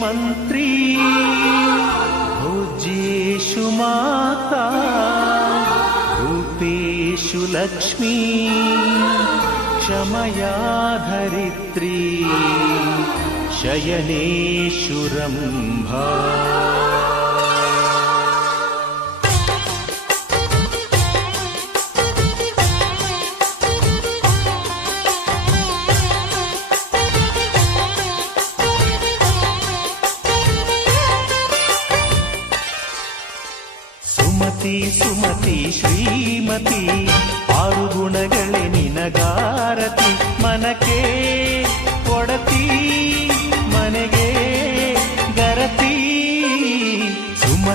ಮಂತ್ರಿ ಭೋಜ್ಯೇಷು ಮಾತಾ ರೂಪೇಷು ಲಕ್ಷ್ಮೀ ಕ್ಷಮಯಾ ಧರಿತ್ರಿ ಶಯನೇಷು ರಂಭಾ. ಸುಮತಿ ಸುಮತಿ ಶ್ರೀಮತಿ ಆರು ಗುಣಗಳೇ ನಿನಗಾರತಿ ಮನಕ್ಕೆ